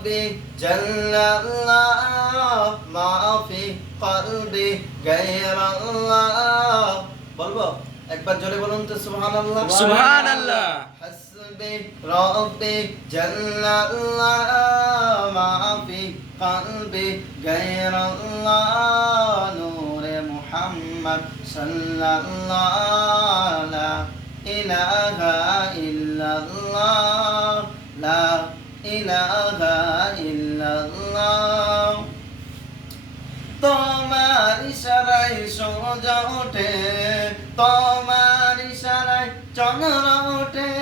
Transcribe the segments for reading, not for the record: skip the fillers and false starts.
ربي جل الله ما في قلبي غير الله বলবো একবার জোরে বলুন তো সুবহানাল্লাহ সুবহানাল্লাহ। হাসবি রব্বি জাল্লাল্লাহ মা ফি কলবি গায়রাল্লাহ নূরে মুহাম্মদ সাল্লাল্লাহ লা ইলাহা ইল্লাল্লাহ লা ইলাহা ইল্লাল্লাহ তোমার ইশারায় সূর্য ওঠে তোমার ইশারায় চন্দ্র ওঠে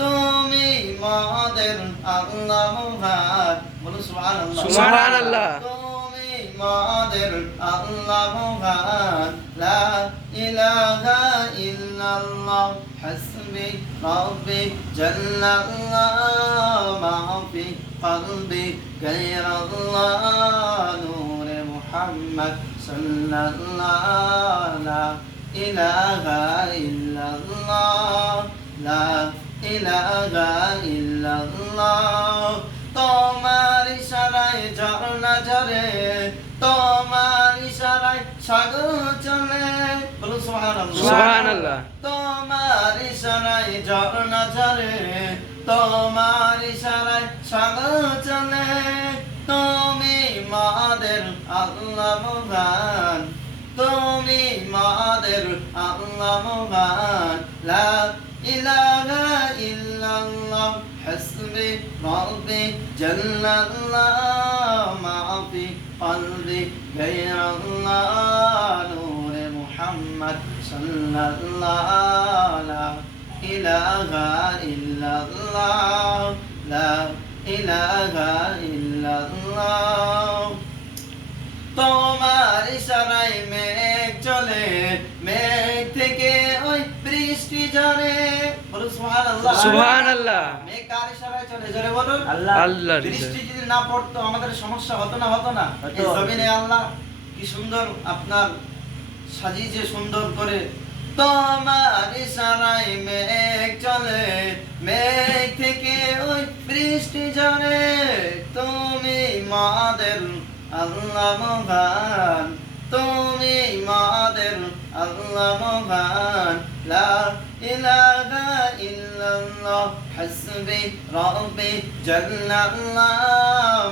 তুমি মাদের আল্লাহ মহান বলো সুবহানাল্লাহ সুবহানাল্লাহ। তুমি মাদের আল্লাহ মহান লা ইলাহা ইল্লাল্লাহ হাসবি রব্বি জাল্লাল্লাহ মা ফি কলবি গায়রাল্লাহ নূরে মুহাম্মদ সাল্লাল্লাহ লা ইলাহা ইল্লাল্লাহ লা ইলাহা ইল্লাল্লাহ তোমার ইশারায় ঝর্ণা ঝরে তোমার ইশারায় সাগর চলে বলো সুবহানাল্লাহ সুবহানাল্লাহ। তোমার ইশারায় ঝর্ণা ঝরে তোমার ইশারায় সাগর চলে তুমি মাদের আল্লাহ মহান তুমি মাদের আল্লাহ মহান লা ইলাহা ইল্লাল্লাহ হাসবি রব্বি জাল্লাল্লাহ মা ফি কলবি গায়রাল্লাহ নূরে মুহাম্মদ সাল্লাল্লাহ লা ইলাহা ইল্লাল্লাহ লা ইলাহা ইল্লাল্লাহ তোমার ইশারায় মেঘ চলে মেঘ থেকে ওই বৃষ্টি ঝরে বলো সুবহানাল্লাহ সুবহানাল্লাহ। মেঘ কার ইশারায় চলে জোরে বলুন আল্লাহর বৃষ্টি যদি না পড়তো আমাদের সমস্যা হতো না হতো। এই জমিনে আল্লাহ কি সুন্দর আপনার সাজিয়েছে সুন্দর করে তোমার ইশারায় মেঘ চলে মেঘ থেকে ওই বৃষ্টি ঝরে তুমি মাদের আল্লাহ মহান তুমি মাদের আল্লাহ মহান লা ইলাহা ইল্লাল্লাহ হাসবি রব্বি জাল্লাল্লাহ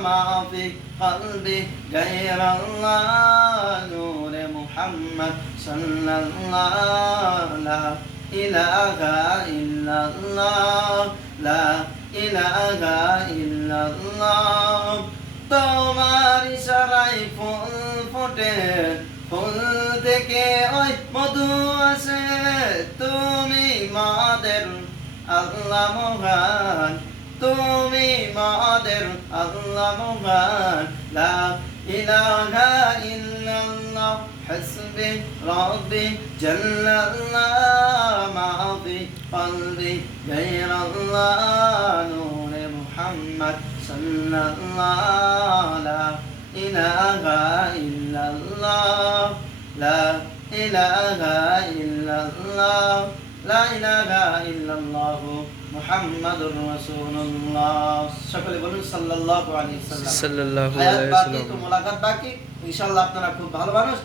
মা ফি কলবি গায়রাল্লাহ নূরে মুহাম্মদ সাল্লাল্লাহ লা ইলাহা ইল্লাল্লাহ লা ইলাহা ইল্লাল্লাহ তোমার ইশারায় ফুল ফোটে ফুল থেকে ওই মধু আসে তুমি মাদের আল্লাহ মহান তুমি মাদের আল্লাহ মহান লা ইলাহা ইল্লাল্লাহ হাসবি রব্বি জাল্লাল্লাহ মা ফি কলবি গায়রাল্লাহ নূরে মুহাম্মদ সাল্লাল্লাহ লা ইলাহা ইল্লাল্লাহ লা ইলাহা ইল্লাল্লাহ লা ইলাহা ইল্লাল্লাহ মুহাম্মাদুর রাসূলুল্লাহ সকলে বলুন সাল্লাল্লাহু আলাইহি ওয়াসাল্লাম সাল্লাল্লাহু হায়াত আলাইহি বাকি তো ওয়াসাল্লাম। মোলাকাত বাকি ইনশাআল্লাহ আপনারা খুব ভালো মানুষ